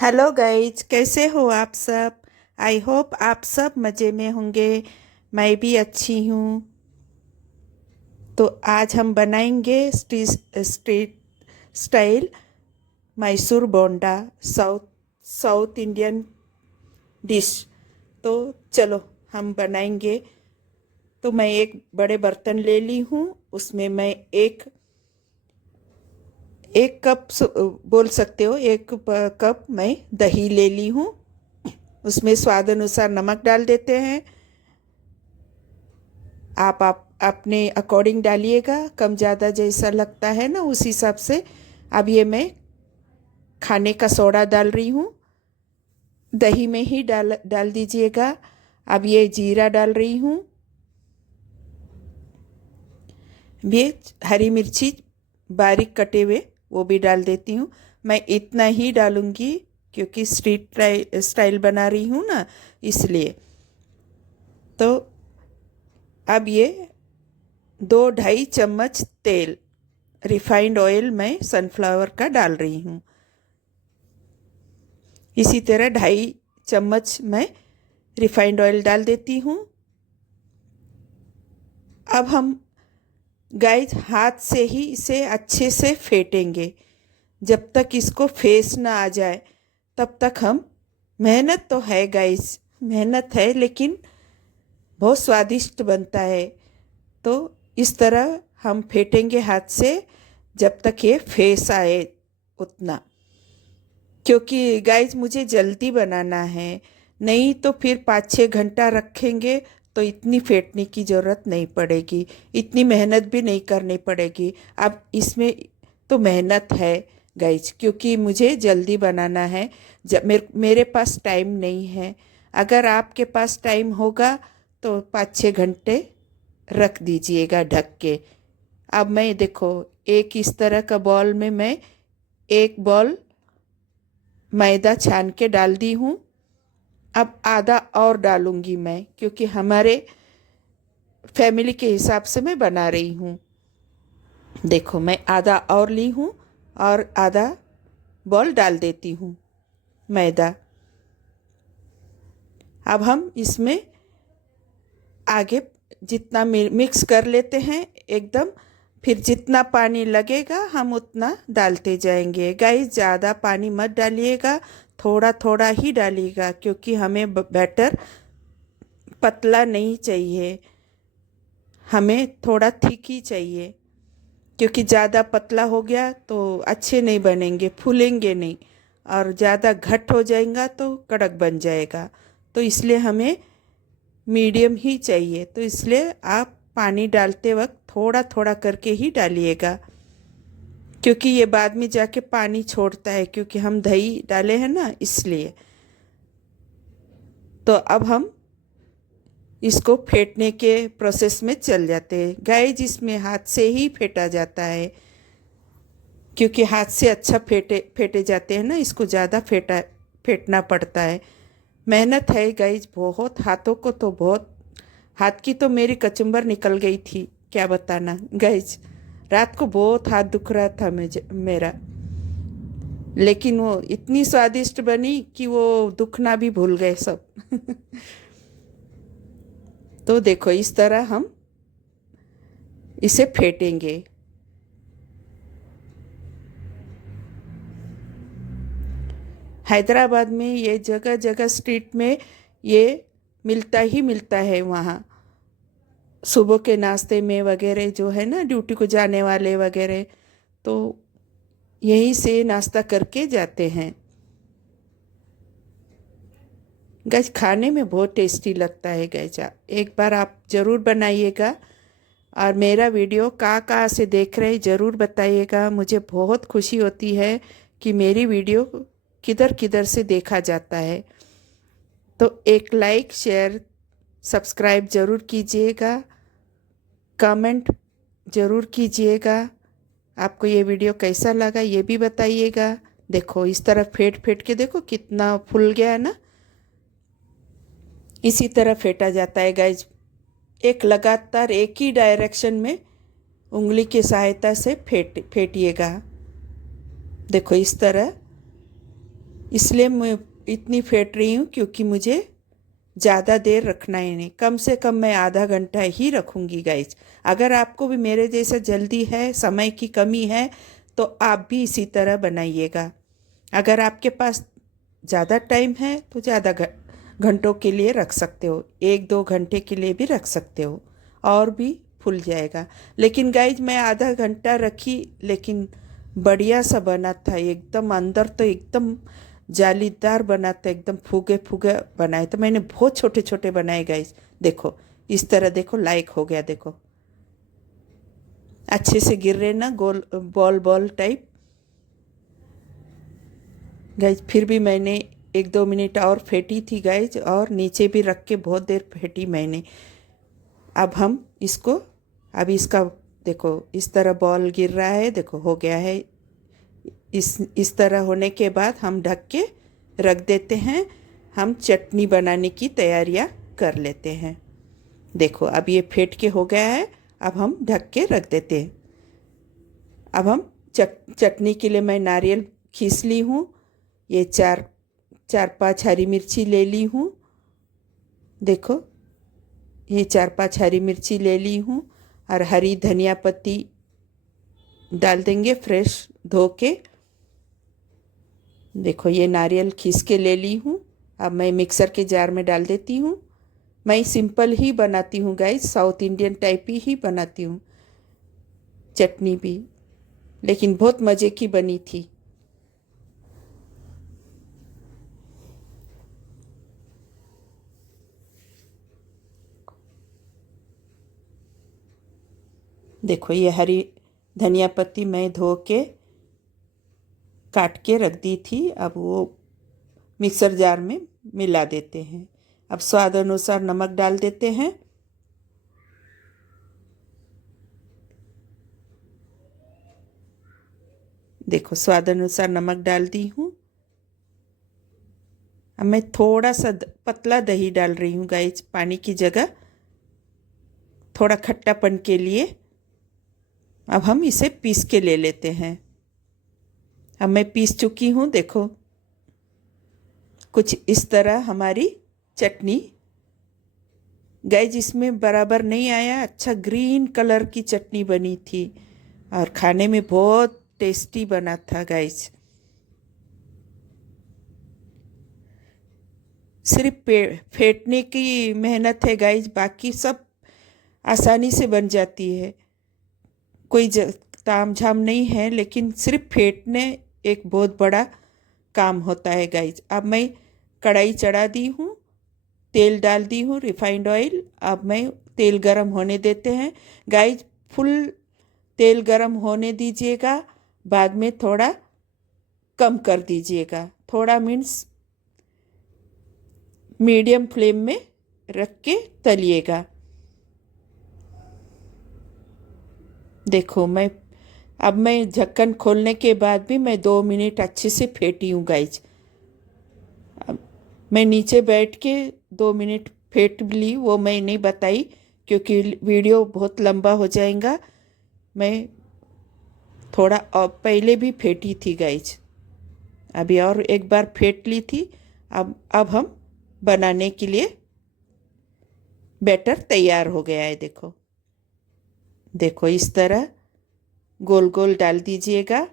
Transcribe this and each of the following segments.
Hello guys, कैसे हो आप सब। आई होप आप सब मज़े में होंगे। मैं भी अच्छी हूँ। तो आज हम बनाएंगे स्ट्रीट स्टाइल मैसूर बोंडा, साउथ साउथ इंडियन डिश। तो चलो हम बनाएंगे। तो मैं एक बड़े बर्तन ले ली हूँ। उसमें मैं एक एक कप बोल सकते हो, एक कप मैं दही ले ली हूँ। उसमें स्वाद अनुसार नमक डाल देते हैं। आप अपने अकॉर्डिंग डालिएगा, कम ज़्यादा जैसा लगता है ना उस हिसाब से। अब ये मैं खाने का सोडा डाल रही हूँ। दही में ही डाल डाल दीजिएगा। अब ये जीरा डाल रही हूँ। ये हरी मिर्ची बारीक कटे हुए वो भी डाल देती हूँ। मैं इतना ही डालूँगी क्योंकि स्ट्रीट स्टाइल बना रही हूँ ना, इसलिए। तो अब ये 2-2.5 चम्मच तेल, रिफाइंड ऑयल मैं सनफ्लावर का डाल रही हूँ। इसी तरह 2.5 चम्मच मैं रिफाइंड ऑयल डाल देती हूँ। अब हम गाइस हाथ से ही इसे अच्छे से फेंटेंगे। जब तक इसको फेस ना आ जाए तब तक हम, मेहनत तो है गाइस, मेहनत है, लेकिन बहुत स्वादिष्ट बनता है। तो इस तरह हम फेंटेंगे हाथ से जब तक ये फेस आए उतना। क्योंकि गाइज मुझे जल्दी बनाना है, नहीं तो फिर 5-6 घंटा रखेंगे तो इतनी फेंटने की ज़रूरत नहीं पड़ेगी, इतनी मेहनत भी नहीं करनी पड़ेगी। अब इसमें तो मेहनत है गाइज, क्योंकि मुझे जल्दी बनाना है। जब मेरे पास टाइम नहीं है। अगर आपके पास टाइम होगा तो 5-6 घंटे रख दीजिएगा ढक के। अब मैं देखो, एक इस तरह का बॉल में मैं एक बॉल मैदा छान के डाल दी हूँ। अब आधा और डालूंगी मैं, क्योंकि हमारे फैमिली के हिसाब से मैं बना रही हूँ। देखो मैं आधा और ली हूँ और आधा बॉल डाल देती हूँ मैदा। अब हम इसमें आगे जितना मिक्स कर लेते हैं एकदम। फिर जितना पानी लगेगा हम उतना डालते जाएंगे। गाइस ज़्यादा पानी मत डालिएगा, थोड़ा थोड़ा ही डालिएगा, क्योंकि हमें बैटर पतला नहीं चाहिए, हमें थोड़ा थिक ही चाहिए। क्योंकि ज़्यादा पतला हो गया तो अच्छे नहीं बनेंगे, फूलेंगे नहीं, और ज़्यादा घट हो जाएगा तो कड़क बन जाएगा। तो इसलिए हमें मीडियम ही चाहिए। तो इसलिए आप पानी डालते वक्त थोड़ा थोड़ा करके ही डालिएगा, क्योंकि ये बाद में जाके पानी छोड़ता है, क्योंकि हम दही डाले हैं ना, इसलिए। तो अब हम इसको फेंटने के प्रोसेस में चल जाते हैं। गाइस इसमें हाथ से ही फेंटा जाता है, क्योंकि हाथ से अच्छा फेंटे फेंटे जाते हैं ना, इसको ज़्यादा फेंटना पड़ता है। मेहनत है गाइस बहुत, हाथों को तो बहुत। हाथ की तो मेरी कचुम्बर निकल गई थी, क्या बताना गाइस। रात को बहुत हाथ दुख रहा था मेरा, लेकिन वो इतनी स्वादिष्ट बनी कि वो दुखना भी भूल गए सब। तो देखो इस तरह हम इसे फेंटेंगे। हैदराबाद में ये जगह जगह स्ट्रीट में ये मिलता ही मिलता है। वहाँ सुबह के नाश्ते में वगैरह जो है ना, ड्यूटी को जाने वाले वगैरह, तो यहीं से नाश्ता करके जाते हैं। गैस खाने में बहुत टेस्टी लगता है गैस, एक बार आप ज़रूर बनाइएगा। और मेरा वीडियो कहाँ से देख रहे हैं ज़रूर बताइएगा। मुझे बहुत खुशी होती है कि मेरी वीडियो किधर किधर से देखा जाता है। तो एक लाइक शेयर सब्सक्राइब ज़रूर कीजिएगा, कमेंट ज़रूर कीजिएगा। आपको ये वीडियो कैसा लगा ये भी बताइएगा। देखो इस तरह फेंट फेंट के देखो कितना फूल गया है ना। इसी तरह फेंटा जाता है गाइज, एक लगातार एक ही डायरेक्शन में उंगली की सहायता से फेंटिएगा। देखो इस तरह इसलिए मैं इतनी फेंट रही हूँ क्योंकि मुझे ज़्यादा देर रखना ही नहीं, कम से कम मैं आधा घंटा ही रखूँगी गाइज। अगर आपको भी मेरे जैसा जल्दी है, समय की कमी है, तो आप भी इसी तरह बनाइएगा। अगर आपके पास ज़्यादा टाइम है तो ज़्यादा घंटों के लिए रख सकते हो, 1-2 घंटे के लिए भी रख सकते हो और भी फूल जाएगा। लेकिन गाइज मैं आधा घंटा रखी, लेकिन बढ़िया सा बना था एकदम, अंदर तो एकदम जालीदार बना था, एकदम फूगे फूगे बनाए। तो मैंने बहुत छोटे छोटे बनाए गाइज। देखो इस तरह, देखो लाइक हो गया, देखो अच्छे से गिर रहे ना, गोल बॉल बॉल टाइप। गाइज फिर भी मैंने 1-2 मिनट और फेंटी थी गाइज, और नीचे भी रख के बहुत देर फेंटी मैंने। अब हम इसको, अब इसका देखो इस तरह बॉल गिर रहा है, देखो हो गया है। इस तरह होने के बाद हम ढक के रख देते हैं। हम चटनी बनाने की तैयारियां कर लेते हैं। देखो अब ये फेंट के हो गया है, अब हम ढक के रख देते हैं। अब हम चटनी के लिए मैं नारियल खींच ली हूँ, ये 4-5 हरी मिर्ची ले ली हूँ। देखो ये 4-5 हरी मिर्ची ले ली हूँ, और हरी धनिया पत्ती डाल देंगे फ्रेश धो के। देखो ये नारियल खींच के ले ली हूँ, अब मैं मिक्सर के जार में डाल देती हूँ। मैं सिंपल ही बनाती हूँ गाइस, साउथ इंडियन टाइप ही बनाती हूँ चटनी भी, लेकिन बहुत मज़े की बनी थी। देखो ये हरी धनिया पत्ती मैं धो के काट के रख दी थी, अब वो मिक्सर जार में मिला देते हैं। अब स्वाद अनुसार नमक डाल देते हैं। देखो स्वाद अनुसार नमक डाल दी हूँ। अब मैं थोड़ा सा पतला दही डाल रही हूँ गाइस, पानी की जगह, थोड़ा खट्टापन के लिए। अब हम इसे पीस के ले लेते हैं। अब मैं पीस चुकी हूँ, देखो कुछ इस तरह हमारी चटनी। गाइस इसमें बराबर नहीं आया, अच्छा ग्रीन कलर की चटनी बनी थी और खाने में बहुत टेस्टी बना था गाइस। सिर्फ फेंटने की मेहनत है गाइस, बाकी सब आसानी से बन जाती है, कोई ताम झाम नहीं है, लेकिन सिर्फ फेंटने एक बहुत बड़ा काम होता है गाइस। अब मैं कढ़ाई चढ़ा दी हूँ, तेल डाल दी हूँ, रिफाइंड ऑयल। अब मैं तेल गरम होने देते हैं गाइस, फुल तेल गरम होने दीजिएगा, बाद में थोड़ा कम कर दीजिएगा, थोड़ा मीन्स मीडियम फ्लेम में रख के तलिएगा। देखो अब मैं ढक्कन खोलने के बाद भी मैं 2 मिनट अच्छे से फेंटी हूँ गाइज। अब मैं नीचे बैठ के 2 मिनट फेंट ली, वो मैं नहीं बताई क्योंकि वीडियो बहुत लंबा हो जाएगा। मैं थोड़ा पहले भी फेंटी थी गाइज, अभी और एक बार फेंट ली थी। अब हम बनाने के लिए बैटर तैयार हो गया है। देखो देखो इस तरह गोल गोल डाल दीजिएगा।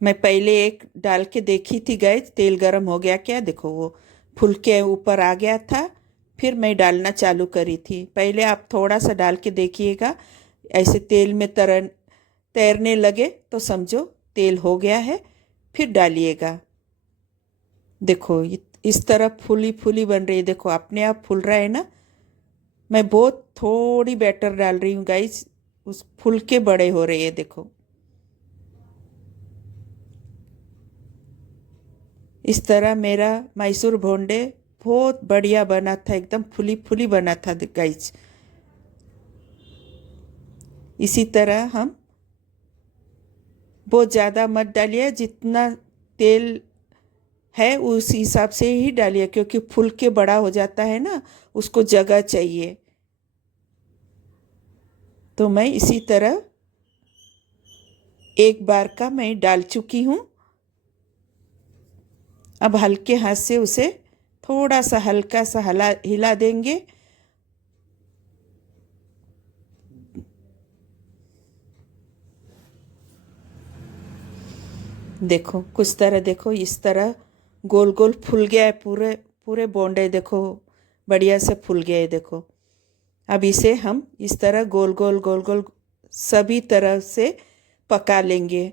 मैं पहले एक डाल के देखी थी गाइस, तेल गरम हो गया क्या, देखो वो फुल के ऊपर आ गया था, फिर मैं डालना चालू करी थी। पहले आप थोड़ा सा डाल के देखिएगा, ऐसे तेल में तैरने लगे तो समझो तेल हो गया है, फिर डालिएगा। देखो इस तरह फूली फूली बन रही है, देखो अपने आप फूल रहा है ना। मैं बहुत थोड़ी बैटर डाल रही हूँ गाइस, उस फूल के बड़े हो रहे हैं। देखो इस तरह मेरा मैसूर भोंडे बहुत बढ़िया बना था, एकदम फुली फुली बना था गाइस। इसी तरह हम बहुत ज़्यादा मत डालिए, जितना तेल है उस हिसाब से ही डालिए, क्योंकि फूल के बड़ा हो जाता है ना, उसको जगह चाहिए। तो मैं इसी तरह एक बार का मैं डाल चुकी हूँ। अब हल्के हाथ से उसे थोड़ा सा हल्का सा हिला देंगे। देखो कुछ तरह, देखो इस तरह गोल गोल फूल गया है, पूरे पूरे बोंडे देखो बढ़िया से फूल गए है देखो। अब इसे हम इस तरह गोल गोल गोल गोल सभी तरह से पका लेंगे।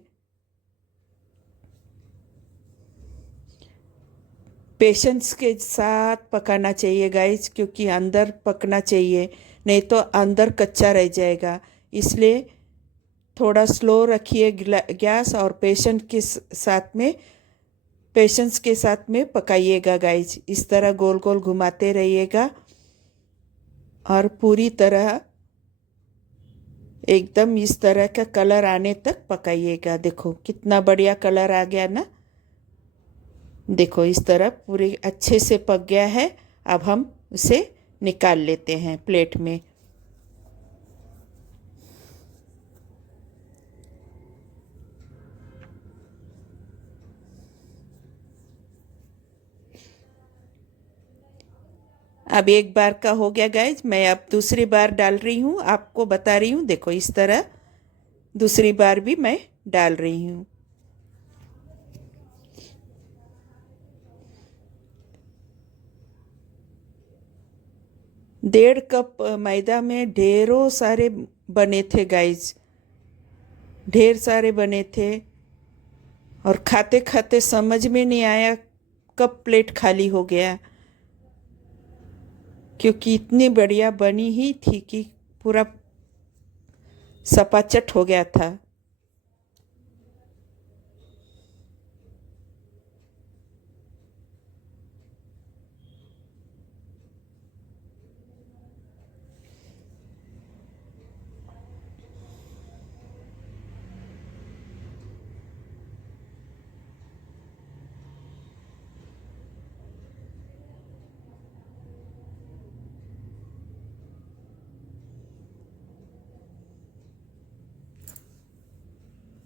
पेशेंस के साथ पकाना चाहिए गाइस, क्योंकि अंदर पकना चाहिए, नहीं तो अंदर कच्चा रह जाएगा। इसलिए थोड़ा स्लो रखिए गैस, और पेशेंस के साथ में पकाइएगा गाइस। इस तरह गोल गोल घुमाते रहिएगा और पूरी तरह एकदम इस तरह का कलर आने तक पकाइएगा। देखो कितना बढ़िया कलर आ गया ना। देखो इस तरह पूरे अच्छे से पक गया है। अब हम उसे निकाल लेते हैं प्लेट में। अब एक बार का हो गया गाइज, मैं अब दूसरी बार डाल रही हूँ, आपको बता रही हूँ। देखो इस तरह दूसरी बार भी मैं डाल रही हूँ। डेढ़ कप मैदा में ढेरों सारे बने थे गाइज, ढेर सारे बने थे। और खाते खाते समझ में नहीं आया कब प्लेट खाली हो गया, क्योंकि इतनी बढ़िया बनी ही थी कि पूरा सपाचट हो गया था।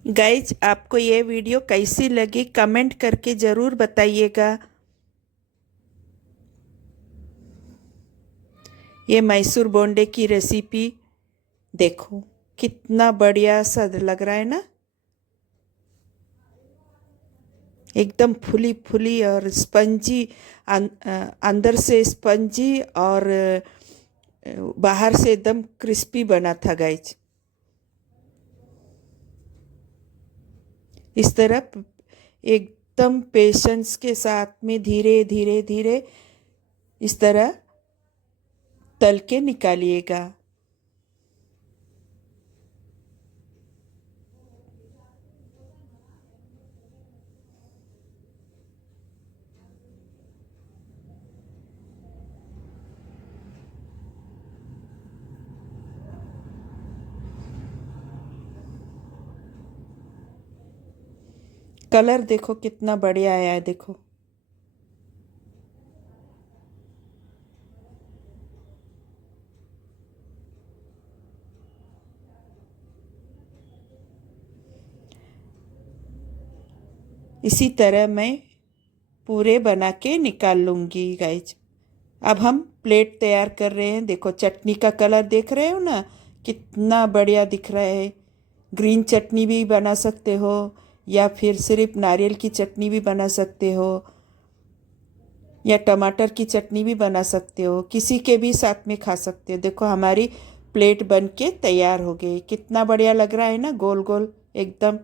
गाइज आपको ये वीडियो कैसी लगी कमेंट करके ज़रूर बताइएगा। ये मैसूर बोंडे की रेसिपी देखो कितना बढ़िया सा लग रहा है ना, एकदम फुली फुली और स्पंजी, अंदर से स्पंजी और बाहर से एकदम क्रिस्पी बना था गाइज। इस तरह एकदम पेशेंस के साथ में धीरे धीरे धीरे इस तरह तल के निकालिएगा। कलर देखो कितना बढ़िया आया है देखो। इसी तरह मैं पूरे बना के निकाल लूँगी गाइज। अब हम प्लेट तैयार कर रहे हैं। देखो चटनी का कलर देख रहे हो ना, कितना बढ़िया दिख रहा है। ग्रीन चटनी भी बना सकते हो, या फिर सिर्फ नारियल की चटनी भी बना सकते हो, या टमाटर की चटनी भी बना सकते हो, किसी के भी साथ में खा सकते हो। देखो हमारी प्लेट बन के तैयार हो गई, कितना बढ़िया लग रहा है ना, गोल गोल एकदम।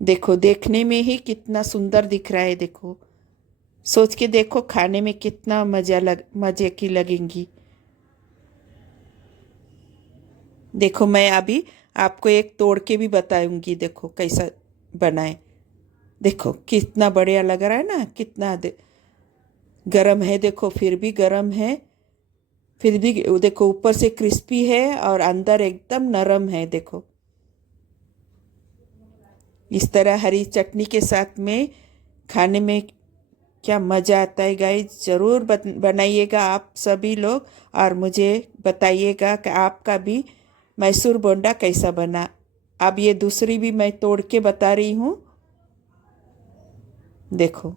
देखो देखने में ही कितना सुंदर दिख रहा है। देखो सोच के देखो खाने में कितना मज़े की लगेंगी। देखो मैं अभी आपको एक तोड़ के भी बताऊंगी, देखो कैसा बनाए। देखो कितना बढ़िया लग रहा है ना, कितना गरम है। देखो फिर भी गरम है, फिर भी देखो ऊपर से क्रिस्पी है और अंदर एकदम नरम है। देखो इस तरह हरी चटनी के साथ में खाने में क्या मज़ा आता है गाइस। ज़रूर बनाइएगा आप सभी लोग, और मुझे बताइएगा कि आपका भी मैसूर बोंडा कैसा बना। अब ये दूसरी भी मैं तोड़ के बता रही हूँ, देखो।